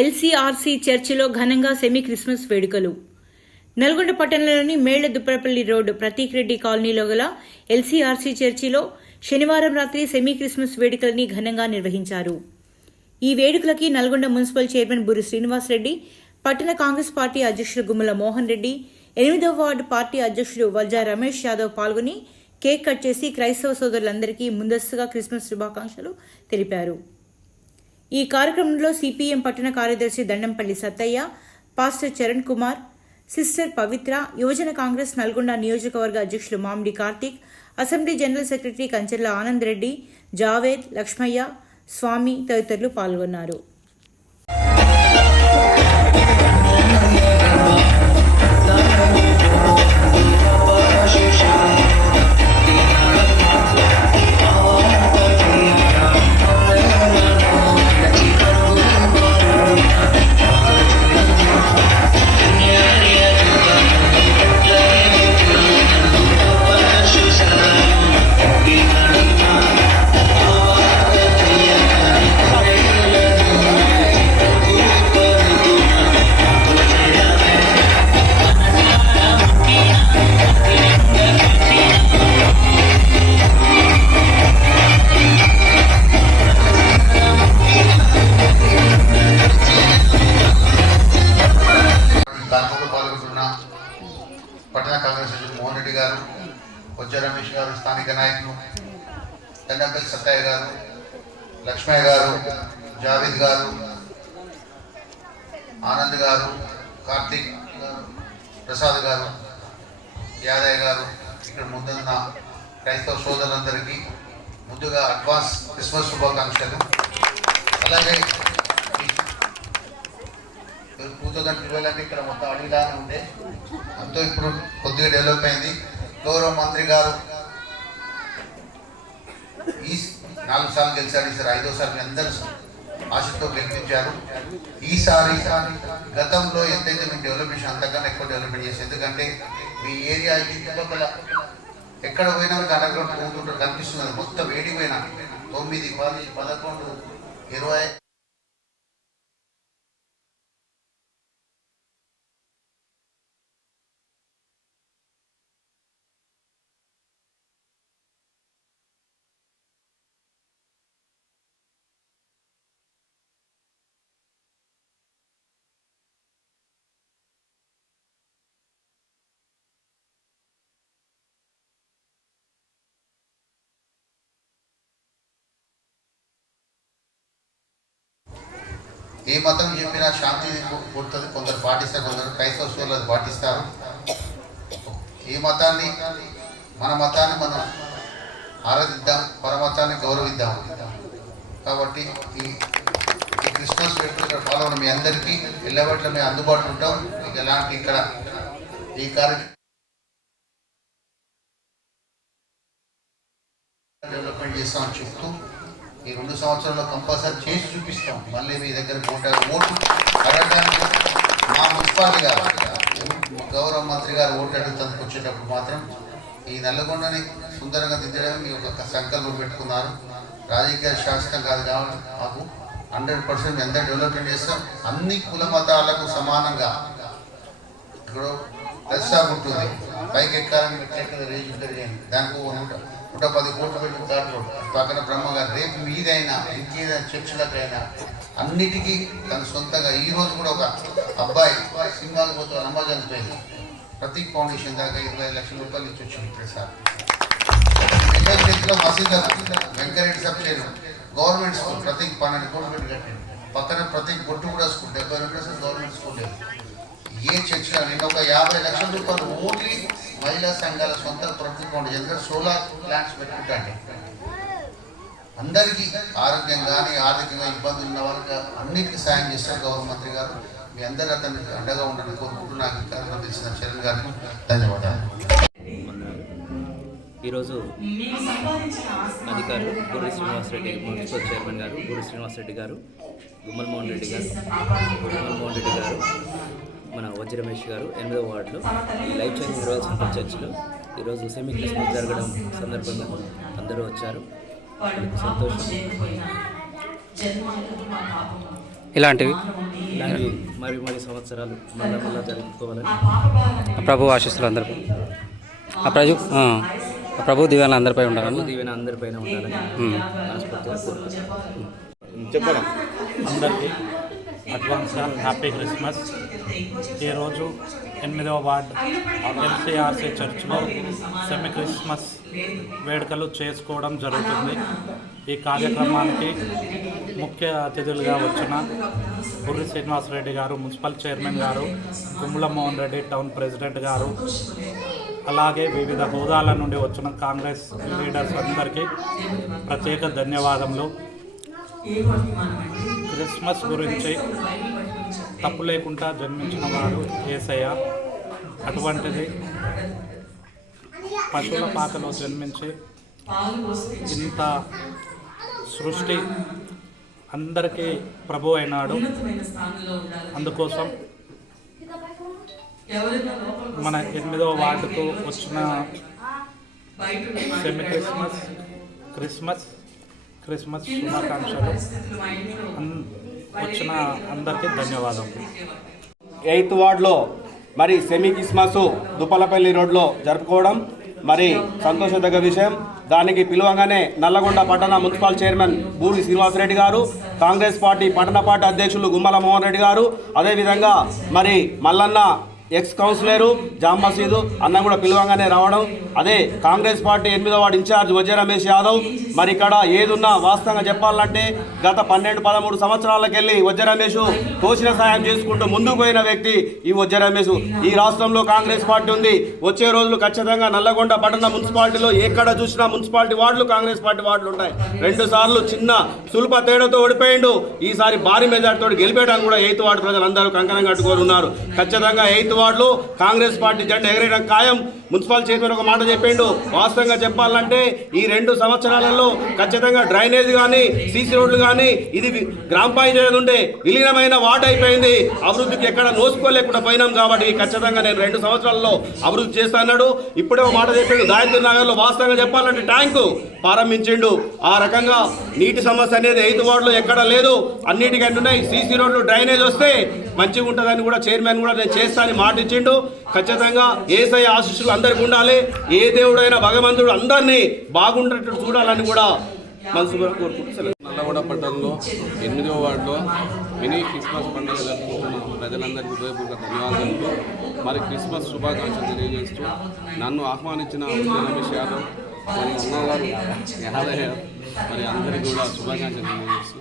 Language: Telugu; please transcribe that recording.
ఎల్సీఆర్సీ చర్చిలో ఘనంగా సెమీ క్రిస్మస్ వేడుకలు. నల్గొండ పట్టణంలోని మేళ్ళ దుప్పరపల్లి రోడ్డు ప్రతీక్ రెడ్డి కాలనీలో గల ఎల్సీఆర్సీ చర్చిలో శనివారం రాత్రి సెమీ క్రిస్మస్ వేడుకలని ఘనంగా నిర్వహించారు. ఈ వేడుకలకి నల్గొండ మున్సిపల్ చైర్మన్ బురి శ్రీనివాసరెడ్డి పట్టణ కాంగ్రెస్ పార్టీ అధ్యక్షుడు గుమ్మల మోహన్ రెడ్డి ఎనిమిదవ వార్డు పార్టీ అధ్యక్షుడు వల్జా రమేష్ యాదవ్ పాల్గొని కేక్ కట్ చేసి క్రైస్తవ సోదరులందరికీ ముందస్తుగా క్రిస్మస్ శుభాకాంక్షలు తెలిపారు. ఈ కార్యక్రమంలో సిపిఎం పట్టణ కార్యదర్శి దండంపల్లి సత్తయ్య పాస్టర్ చరణ్ కుమార్ సిస్టర్ పవిత్ర యువజన కాంగ్రెస్ నల్గొండ నియోజకవర్గ అధ్యక్షులు Mamidi Karthik assembly general secretary Kancherla Anand Reddy Javed Lakshmaiah Swamy తదితరులు పాల్గొన్నారు. స్థానిక నాయకులు దండంపల్లి సత్తయ్య గారు లక్ష్మయ్య గారు జావేద్ గారు ఆనంద్ గారు కార్తీక్ గారు ప్రసాద్ గారు యాదయ్య గారు ఇక్కడ ముందున్న క్రైస్తవ సోదరులందరికీ ముందుగా అడ్వాన్స్ క్రిస్మస్ శుభాకాంక్షలు. అలాగే ఈ టూ థౌజండ్ ట్వెల్వ్ అంటే ఇక్కడ మొత్తం అడిగిలానే ఉండే. అంతా ఇప్పుడు కొద్దిగా డెవలప్ అయింది. గౌరవ మంత్రి గారు ఈ నాలుగు సార్లు గెలిచారు ఈసారి ఐదోసారి మీ అందరూ ఆశతో గెలిపించారు. ఈసారి గతంలో ఎంతైతే మేము డెవలప్మెంట్ అంతకన్నా ఎక్కువ డెవలప్మెంట్ చేసి ఎందుకంటే మీ ఏరియా చుట్టుపక్కల ఎక్కడ పోయినా మీకు అండర్గ్రౌండ్ పోతుంటారు కనిపిస్తుంది. మొత్తం వేడిపోయినా తొమ్మిది పది పదకొండు ఇరవై ఏ మతం చెప్పినా శాంతి పుడుతుంది కొందరు పాటిస్తారు కొందరు క్రైస్తవ సోదరులు అది పాటిస్తారు. ఏ మతాన్ని మన మతాన్ని మనం ఆరాధిద్దాం పరమతాన్ని గౌరవిద్దాం. కాబట్టి ఈ క్రిస్మస్ వేడుకలు ఫాలో మీ అందరికీ ఎల్లవట్ల మేము అందుబాటులో ఉంటాం. మీకు ఎలాంటి ఇక్కడ ఈ కార్యక్రమం డెవలప్మెంట్ చేస్తామని చెప్తూ ఈ రెండు సంవత్సరాల్లో కంపల్సరీ చేసి చూపిస్తాం. మళ్ళీ మీ దగ్గర ఓట ఓటు అడగడానికి మా మున్సిపాలిటీ గారు గౌరవ మంత్రి గారు ఓటు అడుగుతానికి వచ్చేటప్పుడు మాత్రం ఈ నల్లగొండని సుందరంగా దిద్దడం మీ యొక్క సంకల్పం పెట్టుకున్నారు. రాజకీయ శాస్త్రం కాదు కాబట్టి మాకు హండ్రెడ్ పర్సెంట్ ఎంత డెవలప్మెంట్ చేస్తాం అన్ని కుల మతాలకు సమానంగా ఇప్పుడు దశ ఉంటుంది. పైకి ఎక్కాలని పెట్టే రేజ్ పెరిగింది దానికి ఉంటాం నూట పది కోట్లు పెట్టి దాంట్లో. పక్కన బ్రహ్మగారు రేపు మీదైనా ఇంకేదైనా చర్చలకైనా అన్నిటికీ తన సొంతంగా ఈ రోజు కూడా ఒక అబ్బాయి సినిమాకి పోతే అమ్మ చనిపోయింది ప్రతీక్ ఫౌండేషన్ దాకా ఇరవై లక్షల రూపాయలు ఇచ్చి వచ్చింది ప్రసాద్ వెంకటరెడ్డిలో మసీద్ వెంకరెడ్డి సబ్ చేయడం గవర్నమెంట్ స్కూల్ ప్రతీక్ పన్నెండు కోట్లు పెట్టి కట్టింది. పక్కన ప్రతి బొట్టు కూడా స్కూల్ డెబ్బై రెండు గవర్నమెంట్ స్కూల్ లేదు. ఏ చర్చ నేను ఒక యాభై లక్షల రూపాయలు ఓన్లీ మహిళా సంఘాల సొంత ప్రభుత్వం ఉండేది ఎందుకంటే సోలార్ ప్లాంట్స్ పెట్టుకుంటాండి అందరికీ ఆరోగ్యం కానీ ఆర్థికంగా ఇబ్బందులు ఉన్న వాళ్ళకి అన్నిటికీ సాయం చేస్తారు గౌరవ మంత్రి గారు. మీ అందరూ అతనికి అండగా ఉండాలని కోరుకుంటున్నాను నాకు కార్యక్రమం తెలిసిన చరణ్ గారికి ధన్యవాదాలు. ఈరోజు అధికారులు బూరి శ్రీనివాసరెడ్డి మున్సిపల్ చైర్మన్ గారు బూరి శ్రీనివాసరెడ్డి గారు గుమ్మల్ మోహన్ రెడ్డి గారు గుమ్మల్ మోహన్ రెడ్డి గారు వజ్ర రమేష్ గారు ఎనిమిదవ వార్డులో ఈ లైఫ్ చేంజ్ రూరల్ సెంటర్ చర్చిలో ఈరోజు సెమీ క్రిస్మస్ జరగడం సందర్భంగా అందరూ వచ్చారు. వాళ్ళకి సంతోషం. ఇలాంటివి. ఇలాంటి మరి మరి సంవత్సరాలు మళ్ళా మళ్ళా జరుపుకోవాలని. ఆ ప్రభు ఆశీస్సులు అందరిపై. ఆ ప్రభు ఆ, ఆ ప్రభు దివ్యాలు అందరిపై ఉండాలని. దీవెన అందరిపైన ఉండాలని ఉమ్. మనస్ఫూర్తిగా కోరుకుంటున్నాను చెప్పరా అందరికీ అడ్వాన్స్గా హ్యాపీ క్రిస్మస్. ఈరోజు ఎనిమిదవ వార్డ్ ఎన్సీఆర్సీ చర్చ్లో సెమీ క్రిస్మస్ వేడుకలు చేసుకోవడం జరుగుతుంది. ఈ కార్యక్రమానికి ముఖ్య అతిథులుగా వచ్చిన బుర్రి శ్రీనివాసరెడ్డి గారు మున్సిపల్ చైర్మన్ గారు గుమ్ముల మోహన్ రెడ్డి టౌన్ ప్రెసిడెంట్ గారు అలాగే వివిధ హోదాల నుండి వచ్చిన కాంగ్రెస్ లీడర్స్ అందరికీ ప్రత్యేక ధన్యవాదములు. క్రిస్మస్ గురించి తప్పు లేకుండా జన్మించిన వారు ఏసయ్య. అటువంటిది పశువుల పాకలో జన్మించి ఇంత సృష్టి అందరికీ ప్రభు అయినాడు. అందుకోసం మన ఎనిమిదవ వార్డుకు వచ్చిన సెమీ క్రిస్మస్ క్రిస్మస్ క్రిస్మస్ శుభాకాంక్షలు. వచ్చిన అందరికీ ధన్యవాదాలు ఎయిత్ వార్డులో మరి సెమీ క్రిస్మస్ దుప్పలపల్లి రోడ్లో జరుపుకోవడం మరి సంతోషదగ్గ విషయం. దానికి పిలువగానే నల్లగొండ పట్టణ మున్సిపల్ చైర్మన్ బూరి శ్రీనివాసరెడ్డి గారు కాంగ్రెస్ పార్టీ పట్టణ పార్టీ అధ్యక్షులు గుమ్మల మోహన్ రెడ్డి గారు అదేవిధంగా మరి మల్లన్న ఎక్స్ కౌన్సిలరు జామ్ మసీదు అన్న కూడా పిలవంగానే రావడం. అదే కాంగ్రెస్ పార్టీ ఎనిమిదో వార్డు ఇన్ఛార్జ్ వజ్ర రమేష్ యాదవ్. మరి ఇక్కడ ఏదున్నా వాస్తవంగా చెప్పాలంటే గత పన్నెండు పదమూడు సంవత్సరాలకెళ్ళి వజ్ర రమేష్ తోచిన సాయం చేసుకుంటూ ముందుకు పోయిన వ్యక్తి ఈ వజ్ర రమేష్. ఈ రాష్ట్రంలో కాంగ్రెస్ పార్టీ ఉంది. వచ్చే రోజులు ఖచ్చితంగా నల్లగొండ పట్టణ మున్సిపాలిటీలో ఎక్కడ చూసినా మున్సిపాలిటీ వార్డులు కాంగ్రెస్ పార్టీ వార్డులు ఉంటాయి. రెండు సార్లు చిన్న సులభ తేడాతో ఓడిపోయిండు. ఈసారి భారీ మెజార్టీతో గెలిపేయడానికి కూడా ఎయిత్ వార్డు ప్రజలందరూ కంకణం కట్టుకొని ఉన్నారు. ఖచ్చితంగా ఎయిత్ వార్డులో కాంగ్రెస్ పార్టీ జెండా ఎగరేయడం ఖాయం. మున్సిపల్ చైర్మన్ ఒక మాట చెప్పిండు. వాస్తవంగా చెప్పాలంటే ఈ రెండు సంవత్సరాలలో ఖచ్చితంగా డ్రైనేజ్ కానీ సీసీ రోడ్లు కానీ ఇది గ్రామ పంచాయతీ ఉండే విలీనమైన వార్డు అయిపోయింది. అభివృద్ధికి ఎక్కడ నోసుకోలేకుండా పోయినాం కాబట్టి ఖచ్చితంగా నేను రెండు సంవత్సరాల్లో అభివృద్ధి చేస్తాన్నాడు ఇప్పుడే ఒక మాట చెప్పిండు. గాయత్రి నగర్లో వాస్తవంగా చెప్పాలంటే ట్యాంకు ప్రారంభించిండు. ఆ రకంగా నీటి సమస్య అనేది ఐదు వార్డులో ఎక్కడ లేదు. అన్నిటికంటే ఉన్నాయి. సీసీ రోడ్లు డ్రైనేజ్ వస్తే మంచిగా ఉంటుందని కూడా చైర్మన్ కూడా నేను చేస్తానని మాట ఇచ్చిండు. ఖచ్చితంగా ఏసఐ ఆశీస్సులు అందరికి ఉండాలి. ఏ దేవుడైనా భగవంతుడు అందరినీ బాగుండేటట్టు చూడాలని కూడా మనసు కోరుకుంటున్నాను. నల్లగొండ పట్టణంలో ఎనిమిదవ వార్డులో మినీ క్రిస్మస్ పండుగ జరుపుకుంటున్న ప్రజలందరికీ హృదయపూర్వక ధన్యవాదాలు. మరి క్రిస్మస్ శుభాకాంక్షలు తెలియజేస్తూ నన్ను ఆహ్వానించిన ఉదయ రమేష్ యాదవ్ మరి అన్నగారు యాదయ్య మరి అందరికీ కూడా శుభాకాంక్షలు తెలియజేస్తూ.